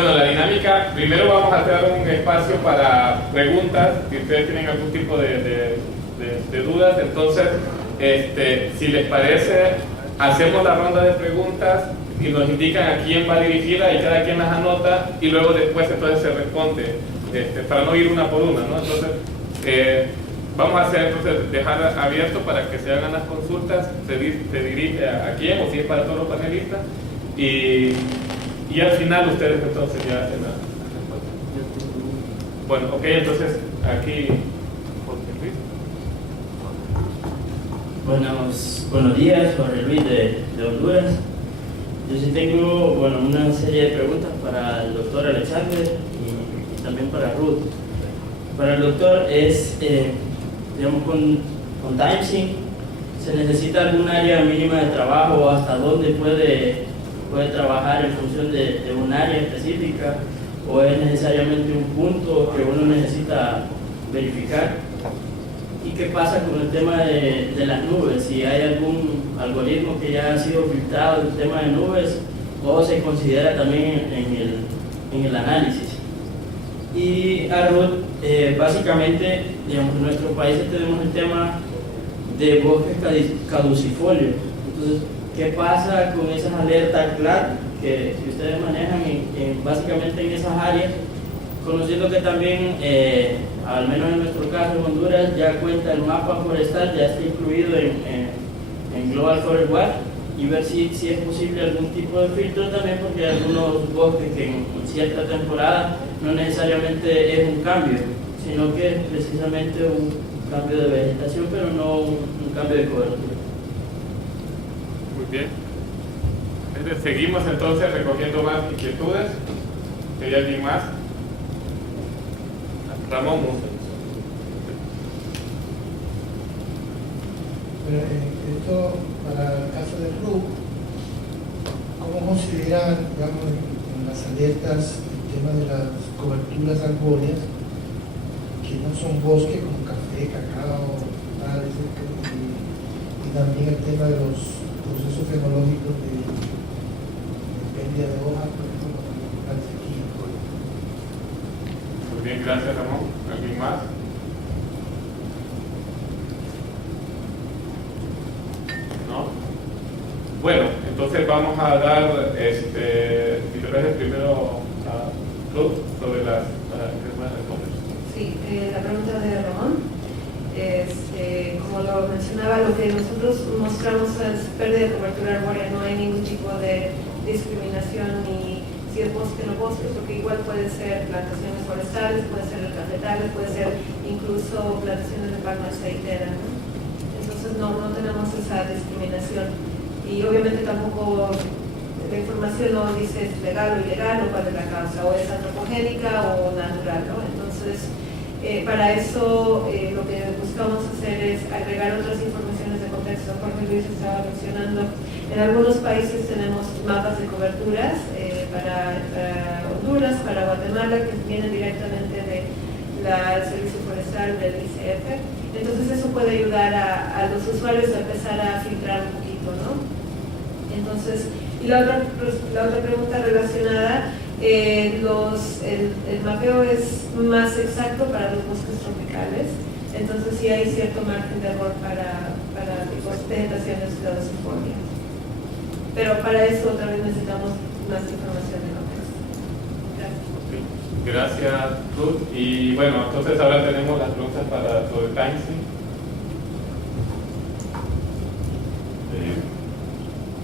Bueno, la dinámica, primero vamos a hacer un espacio para preguntas, si ustedes tienen algún tipo de dudas. Entonces, si les parece, hacemos la ronda de preguntas y nos indican a quién va dirigida y cada quien las anota y luego después entonces se responde, para no ir una por una, ¿no? Entonces, vamos a hacer, entonces, dejar abierto para que se hagan las consultas, se dirige a quién o si es para todos los panelistas y al final ustedes entonces ya hacen la respuesta. Bueno, ok, entonces aquí Jorge Luis. Buenos días, Jorge Luis de Honduras. Yo sí tengo una serie de preguntas para el doctor Alexander y también para Ruth. Para el doctor es, digamos, con TimeSync, ¿se necesita algún área mínima de trabajo? ¿Hasta dónde puede trabajar en función de un área específica? ¿O es necesariamente un punto que uno necesita verificar? ¿Y qué pasa con el tema de las nubes? Si hay algún algoritmo que ya ha sido filtrado del tema de nubes, o se considera también en el análisis. Y a Ruth, básicamente, digamos, en nuestros países tenemos el tema de bosques caducifolios. Entonces, ¿qué pasa con esas alertas CLAD que si ustedes manejan básicamente en esas áreas? Conociendo que también, al menos en nuestro caso en Honduras, ya cuenta el mapa forestal, ya está incluido en Global Forest Watch, y ver si es posible algún tipo de filtro también, porque hay algunos bosques que en cierta temporada no necesariamente es un cambio, sino que es precisamente un cambio de vegetación, pero no un cambio de cobertura. Muy bien. Seguimos entonces recogiendo más inquietudes. ¿Hay alguien más? Ramón. Esto, para el caso de Ruth, ¿cómo consideran, digamos, en las alertas el tema de las coberturas arbóreas, que no son bosques como café, cacao, nada de eso, y también el tema de los procesos fenológicos de pérdida de hojas, por ejemplo, como el sequía? Muy bien, gracias Ramón. ¿Alguien más? ¿No? Bueno, entonces vamos a dar, si te parece, primero a Ruth sobre las que van a responder. Sí, la pregunta de Ramón es, como lo mencionaba, lo que nosotros mostramos es pérdida de cobertura arbórea, no hay ningún tipo de discriminación ni si es bosque o no bosque, porque igual puede ser plantaciones forestales, puede ser cafetales, puede ser incluso plantaciones de palma aceitera, ¿no? Entonces no tenemos esa discriminación y obviamente tampoco la información no dice es legal o ilegal o cuál es la causa, o es antropogénica o natural, ¿no? Entonces para eso lo que buscamos hacer es agregar otras informaciones de contexto. Jorge Luis estaba mencionando, en algunos países tenemos mapas de coberturas para Honduras, para Guatemala, que vienen directamente del Servicio Forestal del ICF. Entonces eso puede ayudar a los usuarios a empezar a filtrar un poquito, ¿no? Entonces, y la otra pregunta relacionada, el mapeo es más exacto para los bosques tropicales, entonces sí hay cierto margen de error para vegetaciones caducifolias. Pero para eso otra vez necesitamos más información de contexto. Gracias. Gracias, Ruth. Y bueno, entonces ahora tenemos las preguntas para sobre TimeSync.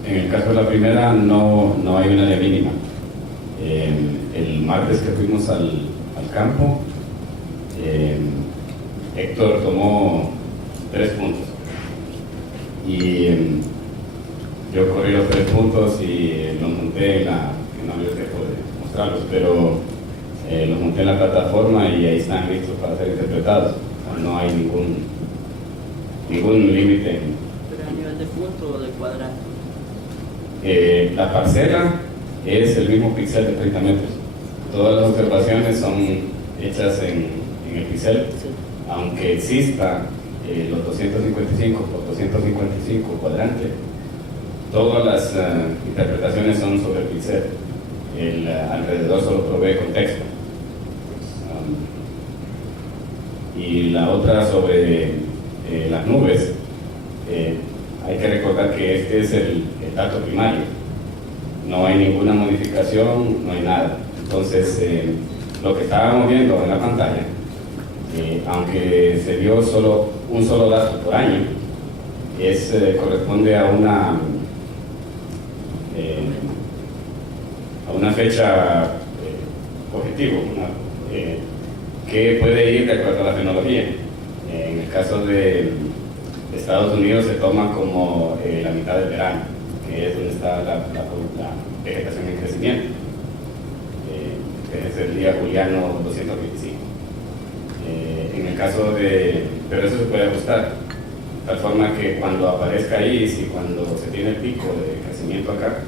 En el caso de la primera, no hay una área mínima. El martes que fuimos al campo, Héctor tomó 3 puntos. Y yo corrí los 3 puntos y los monté en la, que no había tiempo de mostrarlos, pero los monté en la plataforma y ahí están listos para ser interpretados. O sea, no hay ningún límite. ¿Pero a nivel de punto o de cuadrante? La parcela es el mismo píxel de 30 metros. Todas las observaciones son hechas en el píxel, sí. Aunque exista los 255 por 255 cuadrantes, todas las interpretaciones son sobre el píxel. el alrededor solo provee contexto. Y la otra sobre las nubes, hay que recordar que este es el dato primario. No hay ninguna modificación, no hay nada. Entonces, lo que estábamos viendo en la pantalla, aunque se dio un solo dato por año, corresponde a una fecha objetivo, que puede ir de acuerdo a la tecnología. En el caso de Estados Unidos se toma como la mitad del verano, que es donde está la vegetación en crecimiento, que es el día juliano 225. En el caso pero eso se puede ajustar, de tal forma que cuando aparezca ahí, y cuando se tiene el pico de crecimiento acá,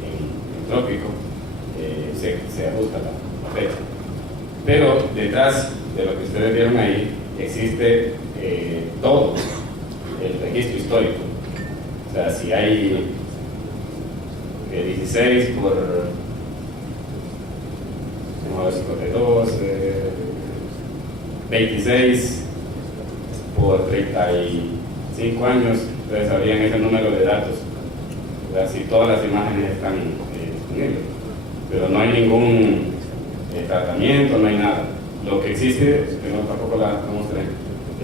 en el trópico, se ajusta la fecha. Pero detrás de lo que ustedes vieron ahí, existe todo el registro histórico. O sea, si hay 16 por 52, 26 por 35 años, ustedes sabrían ese número de datos. O sea, si todas las imágenes están disponibles. Pero no hay ningún tratamiento, no hay nada. Lo que existe, que no tampoco la mostré,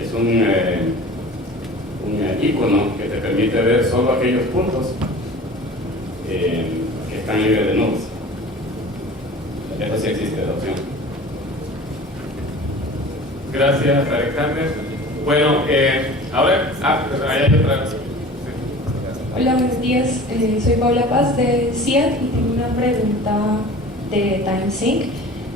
es un icono que te permite ver solo aquellos puntos que están libres de nubes. Eso sí existe la opción. Gracias, Alexander. Bueno, ahora, ahí hay otra. Hola, buenos días. Soy Paula Paz de CIAT y tengo una pregunta de TimeSync.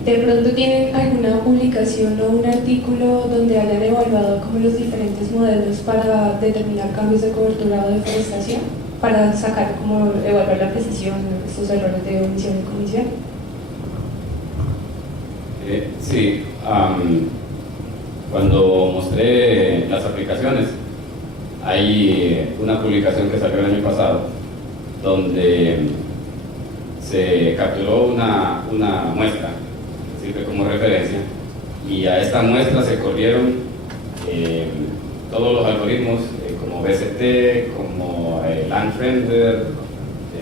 ¿De pronto tienen alguna publicación o un artículo donde hayan evaluado como los diferentes modelos para determinar cambios de cobertura o deforestación? Para sacar como evaluar la precisión, estos errores de omisión y comisión. Sí, cuando mostré las aplicaciones, hay una publicación que salió el año pasado donde se capturó una muestra, sirve como referencia, y a esta muestra se corrieron todos los algoritmos como BCT, como Landfrender,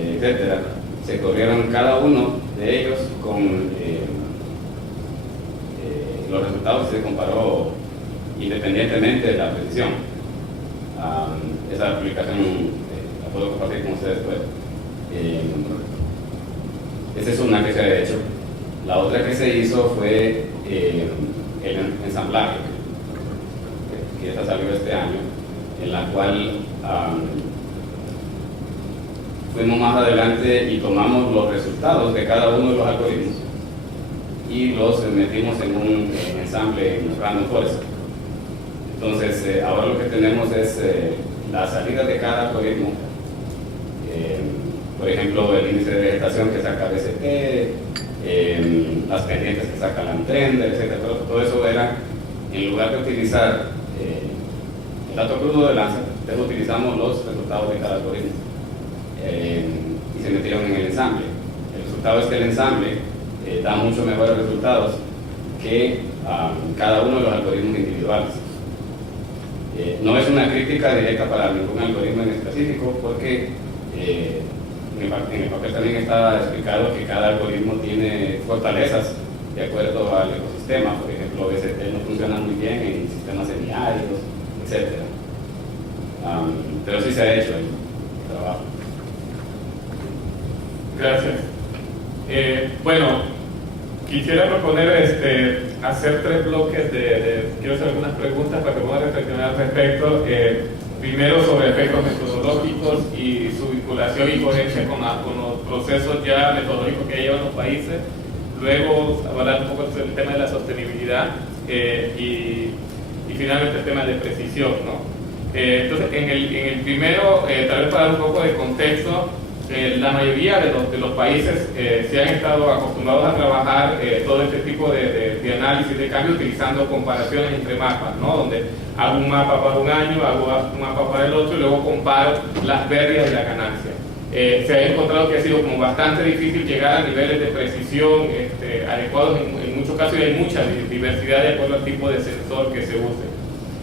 etcétera. Se corrieron cada uno de ellos con los resultados y se comparó independientemente de la precisión. Esa aplicación la puedo compartir con ustedes después. Esa es una que se ha hecho. La otra que se hizo fue el ensamblaje, que esta salió este año, en la cual fuimos más adelante y tomamos los resultados de cada uno de los algoritmos y los metimos en un ensamble en Random Forest. Entonces, ahora lo que tenemos es la salida de cada algoritmo, por ejemplo, el índice de vegetación que saca BCT, las pendientes que saca Landfrender, etc. Todo eso era, en lugar de utilizar el dato crudo de Landsat, entonces utilizamos los resultados de cada algoritmo y se metieron en el ensamble. El resultado es que el ensamble da mucho mejores resultados que cada uno de los algoritmos individuales. No es una crítica directa para ningún algoritmo en específico, porque en el papel también está explicado que cada algoritmo tiene fortalezas de acuerdo al ecosistema. Por ejemplo, BCT no funciona muy bien en sistemas semiáridos, etc. Pero sí se ha hecho el trabajo. Gracias. Bueno, quisiera proponer hacer 3 bloques quiero hacer algunas preguntas para que podamos reflexionar al respecto. Primero sobre efectos metodológicos y su vinculación y coherencia con los procesos ya metodológicos que llevan los países. Luego hablar un poco sobre el tema de la sostenibilidad y finalmente el tema de precisión, ¿no? Entonces, en el primero, tal vez para dar un poco de contexto, la mayoría de los países se han estado acostumbrados a trabajar todo este tipo de análisis de cambio utilizando comparaciones entre mapas, ¿no? Donde hago un mapa para un año, hago un mapa para el otro y luego comparo las pérdidas y las ganancias. se ha encontrado que ha sido como bastante difícil llegar a niveles de precisión adecuados en muchos casos, y hay mucha diversidad de acuerdo al tipo de sensor que se use.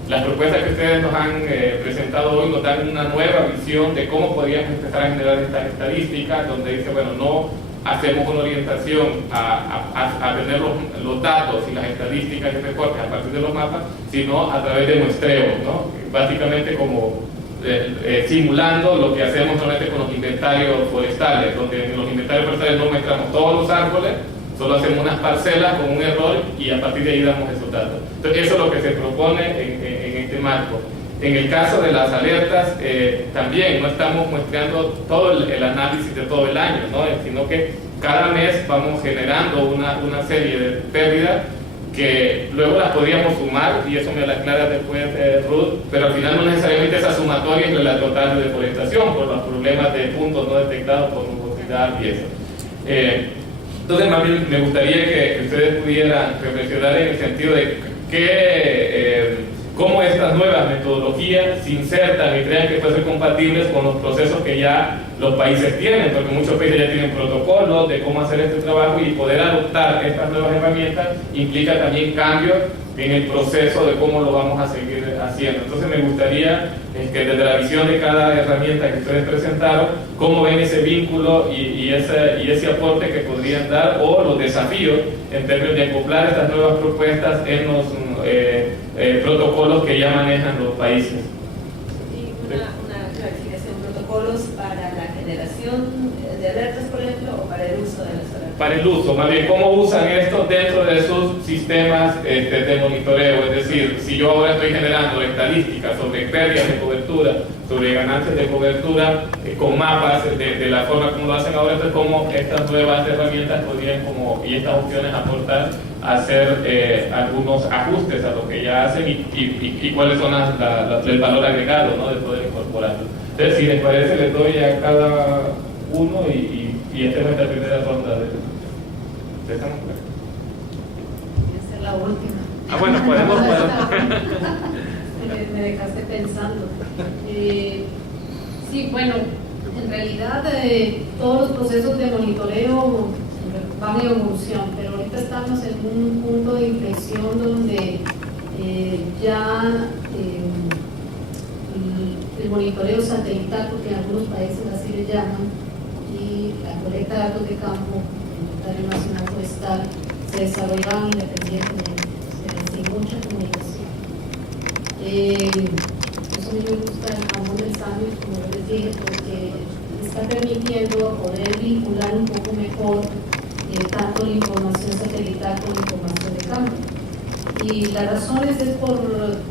Las propuestas que ustedes nos han presentado hoy nos dan una nueva visión de cómo podríamos empezar a generar estas estadísticas, donde dice, bueno, no hacemos una orientación a tener los datos y las estadísticas de recortes a partir de los mapas, sino a través de muestreos, ¿no? Básicamente como simulando lo que hacemos normalmente con los inventarios forestales, donde en los inventarios forestales no muestramos todos los árboles, solo hacemos unas parcelas con un error y a partir de ahí damos esos datos. Entonces eso es lo que se propone en este marco. En el caso de las alertas, también no estamos muestreando todo el análisis de todo el año, ¿no? Sino que cada mes vamos generando una serie de pérdidas que luego las podríamos sumar, y eso me lo aclara después Ruth, pero al final no necesariamente esa sumatoria es la total de deforestación por los problemas de puntos no detectados por nubosidad y eso. Entonces, más bien me gustaría que ustedes pudieran reflexionar en el sentido de cómo estas nuevas metodologías se insertan y crean que pueden ser compatibles con los procesos que ya los países tienen, porque muchos países ya tienen protocolos de cómo hacer este trabajo, y poder adoptar estas nuevas herramientas implica también cambios en el proceso de cómo lo vamos a seguir haciendo. Entonces me gustaría que desde la visión de cada herramienta que ustedes presentaron, cómo ven ese vínculo y ese aporte que podrían dar, o los desafíos en términos de acoplar estas nuevas propuestas en los protocolos que ya manejan los países. Y una clarificación: protocolos para la generación de alertas, por ejemplo, o para el uso de las alertas. Para el uso, más bien cómo usan esto dentro de sus sistemas de monitoreo. Es decir, si yo ahora estoy generando estadísticas sobre pérdidas de cobertura, sobre ganancias de cobertura, con mapas de la forma como lo hacen ahora, entonces cómo estas nuevas herramientas podrían, y estas opciones, aportar a hacer algunos ajustes a lo que ya hacen, y cuáles son el valor agregado, ¿no?, de poder incorporarlo. Entonces, si les parece, les doy a cada uno, y esta es nuestra primera ronda de... ¿Estamos claros? Esa es la última. Bueno, podemos. Me dejaste pensando. Sí, bueno, en realidad todos los procesos de monitoreo van en evolución, pero ahorita estamos en un punto de inflexión donde ya el monitoreo satelital, porque en algunos países así le llaman, y la colecta de datos de campo, el Inventario Nacional Forestal, se desarrollaban independientemente, sin mucha comunicación. Eso a mí me gusta el campo del Samios, como les dije, porque está permitiendo poder vincular un poco mejor tanto la información satelital como la información de campo. Y las razones es por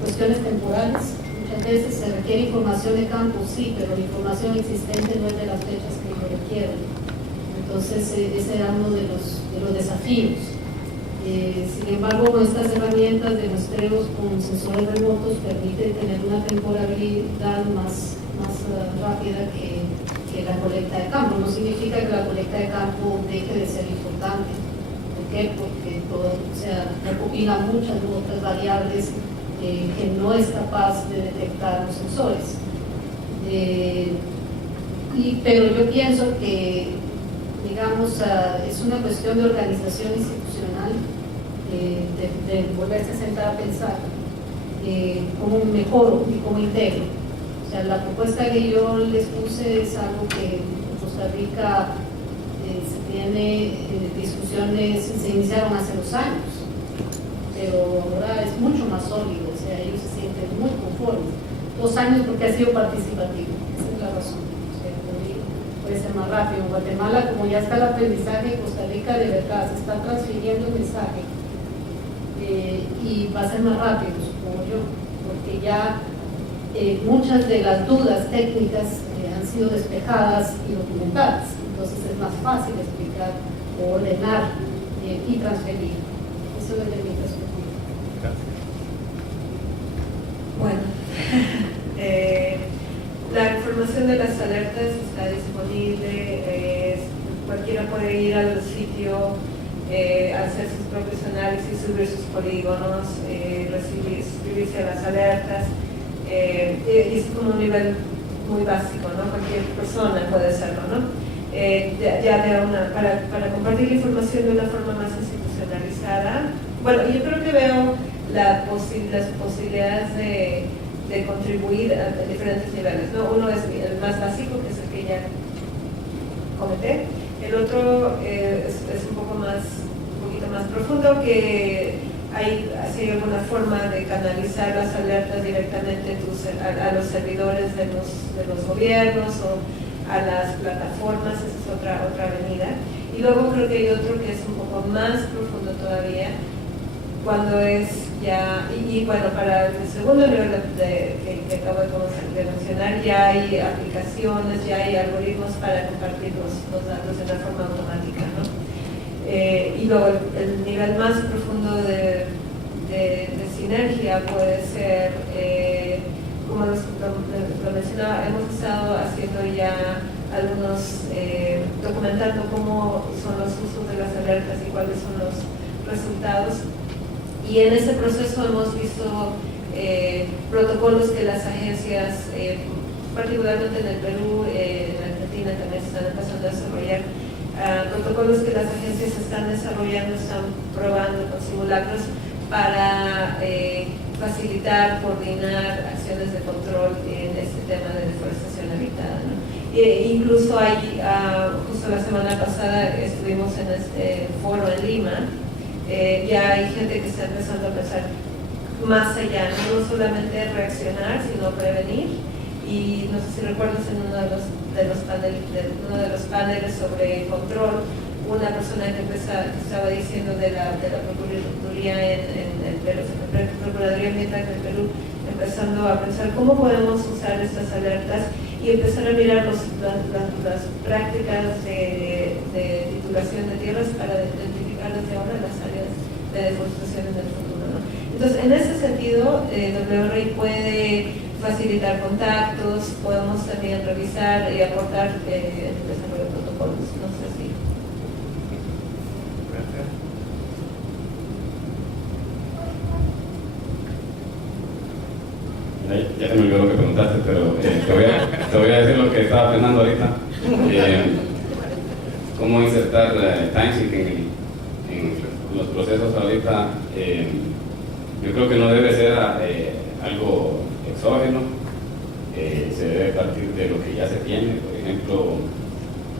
cuestiones temporales. Muchas veces se requiere información de campo, sí, pero la información existente no es de las fechas que lo requieren. Entonces, ese era uno de los desafíos. Sin embargo, nuestras herramientas de muestreos con sensores remotos permiten tener una temporalidad más rápida que la colecta de campo. No significa que la colecta de campo deje de ser importante. ¿Por qué? Porque recopila muchas otras variables que no es capaz de detectar los sensores. Pero yo pienso que, digamos, es una cuestión de organización institucional, de volverse a sentar a pensar cómo mejoro y cómo integro. O sea, la propuesta que yo les puse es algo que en Costa Rica se tiene discusiones, se iniciaron hace 2 años, pero ahora es mucho más sólido, o sea, ellos se sienten muy conformes. 2 años porque ha sido participativo, esa es la razón. O sea, puede ser más rápido. En Guatemala, como ya está el aprendizaje, en Costa Rica de verdad se está transfiriendo el mensaje y va a ser más rápido, supongo yo, porque ya muchas de las dudas técnicas han sido despejadas y documentadas, entonces es más fácil explicar, ordenar y transferir. Eso es desde mi perspectiva. Bueno, la información de las alertas está disponible, cualquiera puede ir al sitio, hacer sus propios análisis, subir sus polígonos, suscribirse a las alertas. Es como un nivel muy básico, ¿no? Cualquier persona puede hacerlo, ¿no? Para compartir la información de una forma más institucionalizada. Bueno, yo creo que veo las posibilidades de contribuir a diferentes niveles, ¿no? Uno es el más básico, que es el que ya comenté. El otro es un poquito más profundo, que hay alguna forma de canalizar las alertas directamente a los servidores de los gobiernos o a las plataformas. Esa es otra avenida. Y luego creo que hay otro que es un poco más profundo todavía, cuando es ya, y bueno, para el segundo nivel que acabo de mencionar, ya hay aplicaciones, ya hay algoritmos para compartir los datos de una forma automática, ¿no? Y luego el nivel más profundo de sinergia puede ser, como lo mencionaba, hemos estado haciendo ya algunos, documentando cómo son los usos de las alertas y cuáles son los resultados. Y en ese proceso hemos visto protocolos que las agencias, particularmente en el Perú, en Argentina también se están empezando a desarrollar, protocolos que las agencias están desarrollando, están probando con simulacros para facilitar, coordinar acciones de control en este tema de deforestación habitada, ¿no? Incluso justo la semana pasada estuvimos en este foro en Lima. Ya hay gente que está empezando a pensar más allá, no solamente reaccionar, sino prevenir. Y no sé si recuerdas, en uno de los paneles sobre control, una persona que estaba diciendo de la Procuraduría Procuraduría Ambiental del Perú, empezando a pensar cómo podemos usar estas alertas y empezar a mirar las prácticas de titulación de tierras para identificar desde ahora las áreas de deforestación en el futuro, ¿no? Entonces, en ese sentido, WRI puede facilitar contactos, podemos también revisar y aportar el desarrollo de protocolos. No sé si. Ya se me olvidó lo que preguntaste, pero te voy a decir lo que estaba pensando ahorita. Cómo insertar timesync en los procesos ahorita. Yo creo que no debe ser algo exógeno, se debe partir de lo que ya se tiene. Por ejemplo,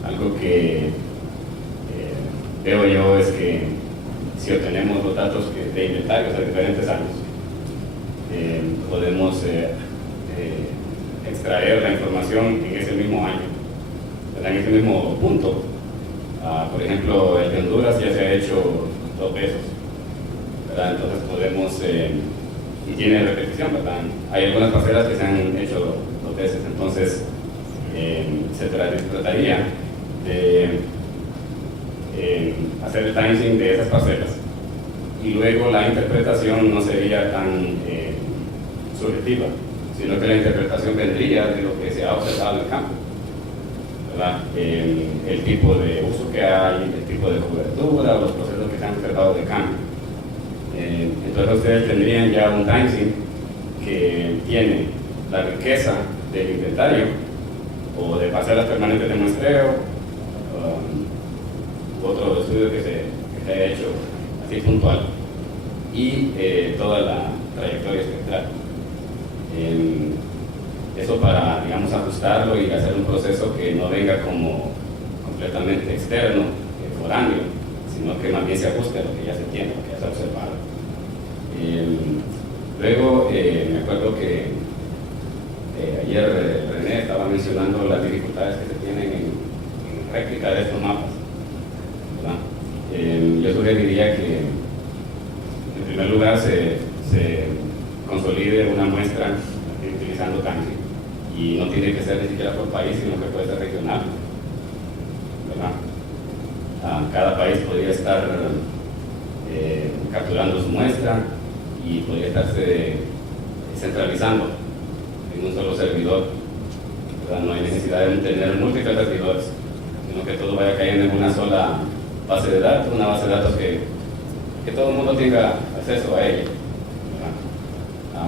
algo que veo yo es que si obtenemos los datos de inventarios a diferentes años, podemos extraer la información en ese mismo año, en ese mismo punto. Por ejemplo, el de Honduras ya se ha hecho 2 veces, ¿verdad? Entonces podemos, y tiene repetición, ¿verdad? Hay algunas parcelas que se han hecho 2 veces, entonces se trataría de hacer el timesync de esas parcelas, y luego la interpretación no sería tan subjetiva, sino que la interpretación vendría de lo que se ha observado en el campo, ¿verdad? El tipo de uso que hay, el tipo de cobertura, los procesos que se han observado de cambio. Entonces ustedes tendrían ya un timesync que tiene la riqueza del inventario o de parcelas permanentes de muestreo, otro estudio que se ha hecho así puntual, y toda la trayectoria espectral. Eso para, digamos, ajustarlo y hacer un proceso que no venga como completamente externo, foráneo, sino que más bien se ajuste a lo que ya se tiene, lo que ya se ha observado. Luego, me acuerdo que ayer René estaba mencionando las dificultades que se tienen en réplica de estos mapas, ¿verdad? Yo sugeriría que, en primer lugar, se consolide una muestra utilizando timesync, y no tiene que ser ni siquiera por país, sino que puede ser regional, ¿verdad? Cada país podría estar capturando su muestra y podría estarse centralizando en un solo servidor, ¿verdad? No hay necesidad de tener múltiples servidores, sino que todo vaya cayendo en una sola base de datos, una base de datos que todo el mundo tenga acceso a ella.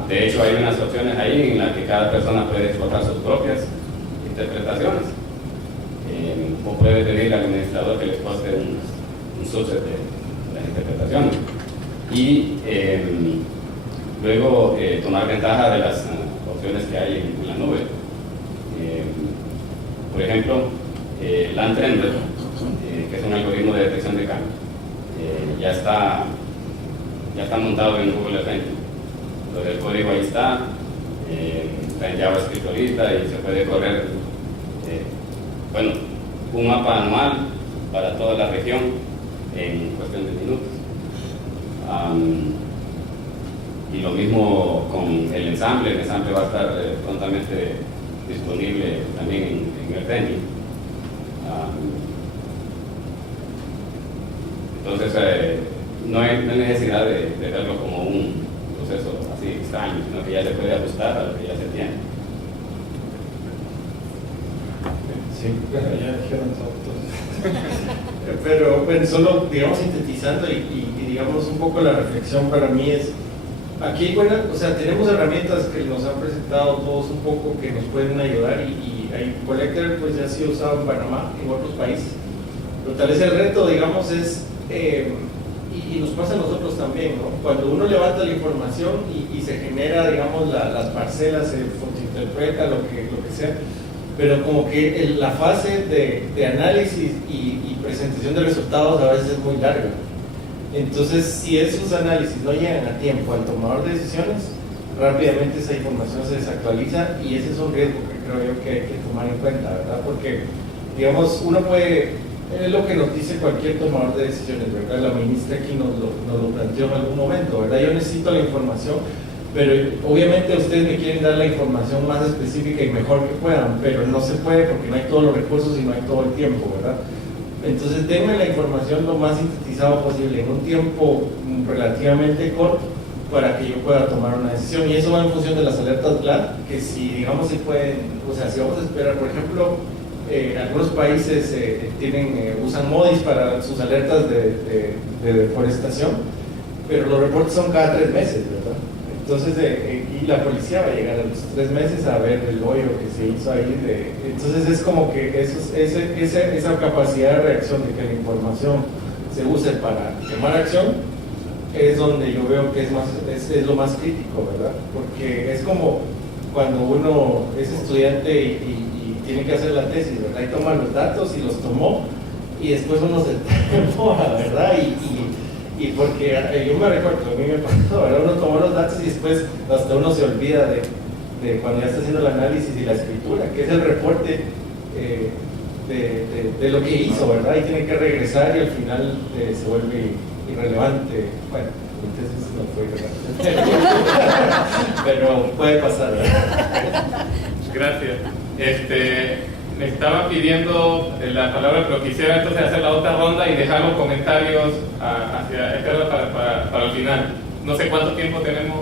De hecho, hay unas opciones ahí en las que cada persona puede explotar sus propias interpretaciones. O puede pedirle al administrador que les poste un subset de las interpretaciones. Y luego tomar ventaja de las opciones que hay en la nube. Por ejemplo, Landtrender, que es un algoritmo de detección de cambio, ya está montado en Google Earth Engine. Entonces el código ahí está en JavaScript ahorita y se puede correr un mapa anual para toda la región en cuestión de minutos. Y lo mismo con el ensamble va a estar prontamente disponible también en Earth Engine. Entonces no hay necesidad de verlo como un proceso así extraño, sino que ya se puede ajustar a lo que ya se tiene. Sí, bueno, ya dijeron todo. Pero bueno, solo digamos sintetizando y digamos un poco la reflexión para mí es, aquí bueno, o sea, tenemos herramientas que nos han presentado todos un poco que nos pueden ayudar y hay Collector pues ya ha sido usado en Panamá, en otros países, pero tal vez el reto digamos es y nos pasa a nosotros también, ¿no? Cuando uno levanta la información y se genera digamos las parcelas, se interpreta lo que sea, pero como que la fase de análisis y presentación de resultados a veces es muy larga. Entonces, si esos análisis no llegan a tiempo al tomador de decisiones, rápidamente esa información se desactualiza y ese es un riesgo que creo yo que hay que tomar en cuenta, ¿verdad? Porque, digamos, uno puede, es lo que nos dice cualquier tomador de decisiones, ¿verdad? La ministra aquí nos lo planteó en algún momento, ¿verdad? Yo necesito la información, pero obviamente ustedes me quieren dar la información más específica y mejor que puedan, pero no se puede porque no hay todos los recursos y no hay todo el tiempo, ¿verdad? Entonces denme la información lo más sintetizado posible en un tiempo relativamente corto para que yo pueda tomar una decisión, y eso va en función de las alertas GLAD, que si digamos se pueden, o sea, si vamos a esperar, por ejemplo, algunos países usan MODIS para sus alertas de deforestación, pero los reportes son cada 3 meses, ¿verdad? Entonces, y la policía va a llegar a los 3 meses a ver el hoyo que se hizo ahí. Entonces es como que esa capacidad de reacción de que la información se use para tomar acción es donde yo veo que es lo más crítico, ¿verdad? Porque es como cuando uno es estudiante y tiene que hacer la tesis, ¿verdad? Y toma los datos y los tomó y después uno se demora, ¿verdad? Y porque yo me recuerdo, a mí me pasó, ¿verdad? Uno tomó los datos y después hasta uno se olvida de cuando ya está haciendo el análisis y la escritura, que es el reporte de lo que hizo, ¿verdad? Y tiene que regresar y al final se vuelve irrelevante. Bueno, entonces no fue relevante. Pero puede pasar, ¿verdad? Gracias. Me estaba pidiendo la palabra, pero quisiera entonces hacer la otra ronda y dejar los comentarios hacia Estela para el final. No sé cuánto tiempo tenemos.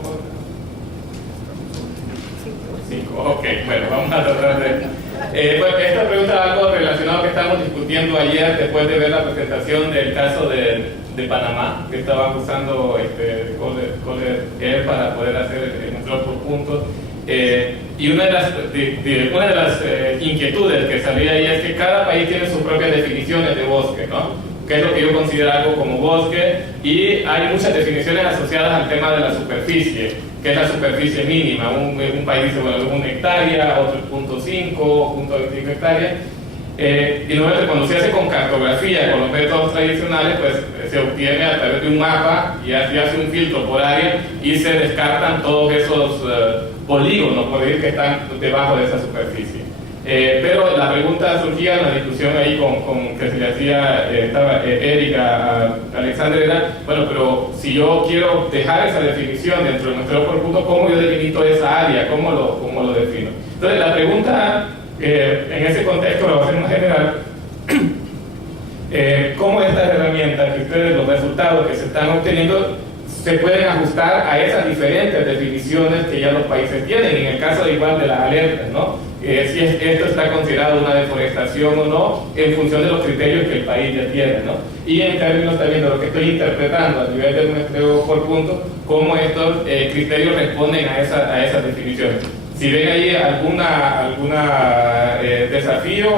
5. Ok, bueno, vamos a tratar de... bueno, esta pregunta es algo relacionado que estábamos discutiendo ayer después de ver la presentación del caso de Panamá, que estaban usando Coller para poder hacer el control por puntos. Y una de las inquietudes que salía ahí es que cada país tiene sus propias definiciones de bosque, ¿no? Que es lo que yo considero algo como bosque, y hay muchas definiciones asociadas al tema de la superficie, que es la superficie mínima. Un país dice, bueno, 1 hectárea, otro 0.5, 0.25 hectáreas. Y normalmente cuando se hace con cartografía, con los métodos tradicionales, pues se obtiene a través de un mapa y así hace un filtro por área y se descartan todos esos polígonos, por decir, que están debajo de esa superficie. Pero la pregunta surgía en la discusión ahí que se le hacía Erika a Alexandre, era, bueno, pero si yo quiero dejar esa definición dentro de nuestro por punto, ¿cómo yo delimito esa área? ¿Cómo lo defino? Entonces la pregunta, en ese contexto, lo hacemos en general, ¿cómo estas herramientas, que ustedes, los resultados que se están obteniendo, se pueden ajustar a esas diferentes definiciones que ya los países tienen? En el caso igual de las alertas, ¿no? Si esto está considerado una deforestación o no, en función de los criterios que el país ya tiene, ¿no? Y en términos también de lo que estoy interpretando a nivel de muestreo por punto, cómo estos criterios responden a esas definiciones. si ven ahí alguna desafío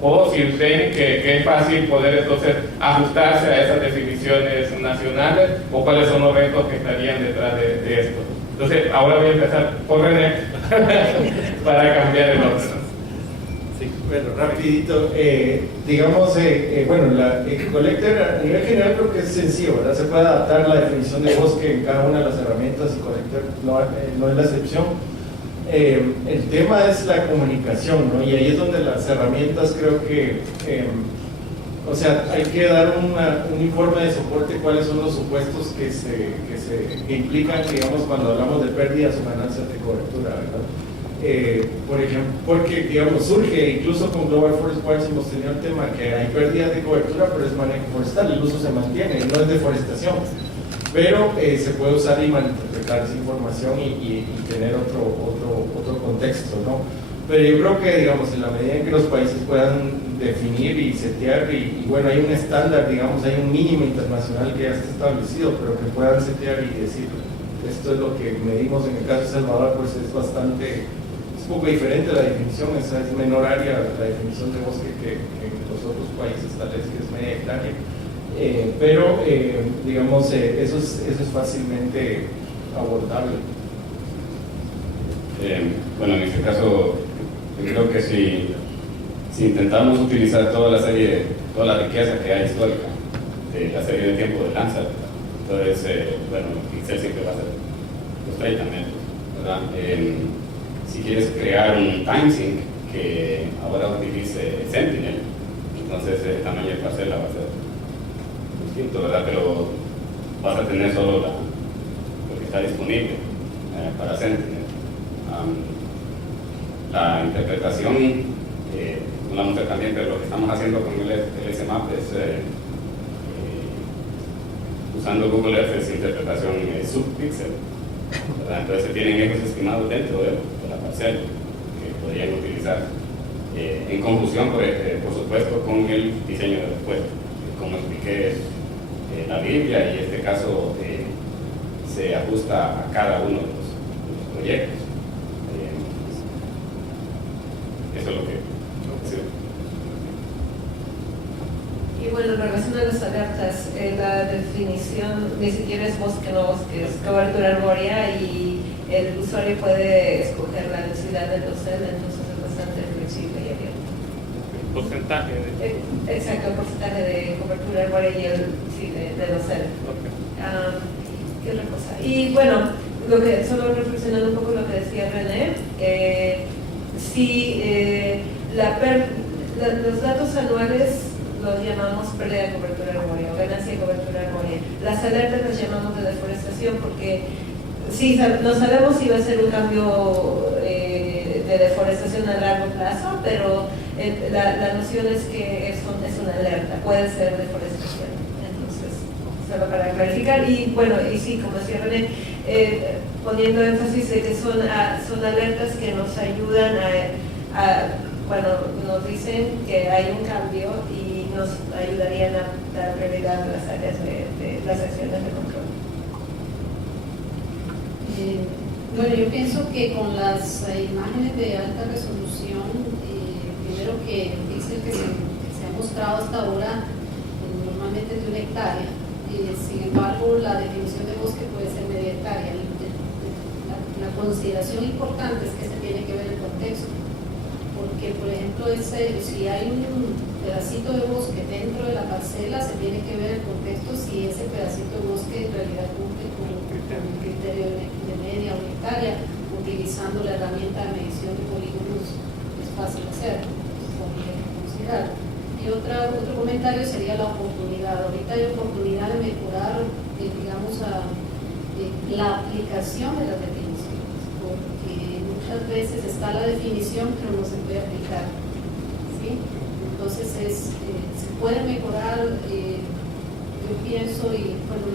o si ven que es fácil poder entonces ajustarse a esas definiciones nacionales o cuáles son los retos que estarían detrás de esto. Entonces, ahora voy a empezar por René para cambiar el orden. Sí, bueno, rapidito, digamos, el collector a nivel general creo que es sencillo, ¿verdad? Se puede adaptar la definición de bosque en cada una de las herramientas y collector no es la excepción. El tema es la comunicación, ¿no? Y ahí es donde las herramientas creo que, hay que dar un informe de soporte cuáles son los supuestos que implican, digamos, cuando hablamos de pérdidas o ganancias de cobertura, ¿verdad? Por ejemplo, porque digamos surge, incluso con Global Forest Watch hemos tenido el tema que hay pérdidas de cobertura, pero es manejo forestal, el uso se mantiene, no es deforestación, pero se puede usar y malinterpretar esa información y tener otro contexto, ¿no? Pero yo creo que, digamos, en la medida en que los países puedan definir y setear, y bueno, hay un estándar, digamos, hay un mínimo internacional que ya está establecido, pero que puedan setear y decir, esto es lo que medimos en el caso de Salvador, pues es un poco diferente la definición, esa es menor área la definición de bosque que en los otros países, tal vez que es media hectárea, pero digamos, eso es fácilmente abordable. Bueno, en este caso, yo creo que si intentamos utilizar toda la riqueza que hay histórica de la serie de tiempo de Lanza, entonces, Pixel siempre va a ser los 30 metros, ¿verdad? Si quieres crear un timesync que ahora utilice Sentinel, entonces el tamaño de parcela va a ser distinto, ¿verdad? Pero vas a tener solo lo que está disponible para Sentinel. La interpretación, no la muestra también, pero lo que estamos haciendo con el SMAP es usando Google Earth es interpretación subpixel, ¿verdad? Entonces se tienen esos estimados dentro de la parcela que podrían utilizar en conjunción, por supuesto, con el diseño de respuesta. Como expliqué, la Biblia y en este caso se ajusta a cada uno de los proyectos. Eso es lo que sí. Y bueno, en relación a las alertas, la definición ni siquiera es bosque, no bosque, es cobertura arbórea y el usuario puede escoger la densidad del dosel, entonces es bastante flexible y abierto. El porcentaje de... Exacto, el porcentaje de cobertura arbórea y de dosel. Okay. ¿Qué otra cosa? Y bueno, solo reflexionando un poco lo que decía René, los datos anuales los llamamos pérdida de cobertura arbórea o ganancia de cobertura arbórea. Las alertas las llamamos de deforestación porque sí, no sabemos si va a ser un cambio de deforestación a largo plazo, pero la noción es que es una alerta, puede ser deforestación. Entonces, solo para clarificar. Y bueno, y sí, como decía René, poniendo énfasis de que son alertas que nos ayudan nos dicen que hay un cambio y nos ayudarían a dar prioridad a las áreas de las acciones de control. Bueno, yo pienso que con las imágenes de alta resolución, primero que el píxel que se ha mostrado hasta ahora normalmente es de 1 hectárea, sin embargo la definición de bosque puede ser media hectárea. La consideración importante es que se tiene que ver el contexto, porque por ejemplo si hay un pedacito de bosque dentro de la parcela, se tiene que ver el contexto si ese pedacito de bosque en realidad cumple con un criterio de media o hectárea, utilizando la herramienta de medición de polígonos es fácil hacer, podría considerar. Y otro comentario sería la oportunidad. Ahorita hay oportunidad de mejorar, la aplicación de las definiciones, porque muchas veces está la definición pero no se puede aplicar, ¿sí? Entonces se puede mejorar. Yo pienso, y bueno,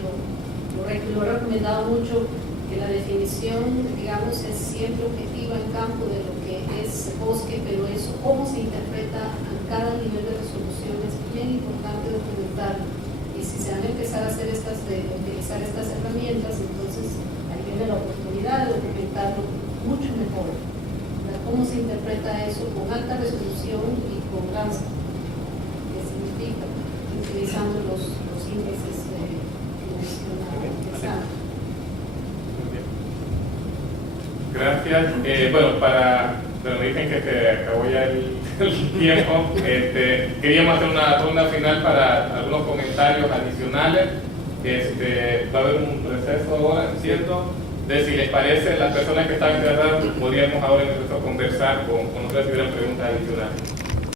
lo he recomendado mucho, que la definición, es siempre objetiva en campo de lo que es bosque, pero eso cómo se interpreta a cada nivel de resolución es bien importante documentarlo. Y si se van a empezar a utilizar estas herramientas, entonces ahí viene la oportunidad de documentarlo mucho mejor. eso con alta resolución y con GANSA, que significa utilizando los índices que menciona el estándar. Gracias. Bueno, dicen que se acabó ya el tiempo. Queríamos hacer una ronda final para algunos comentarios adicionales. Va a haber un receso ahora, ¿cierto? De si les parece, las personas que están interesadas, podríamos ahora empezar a conversar con ustedes si hubieran preguntas adicionales.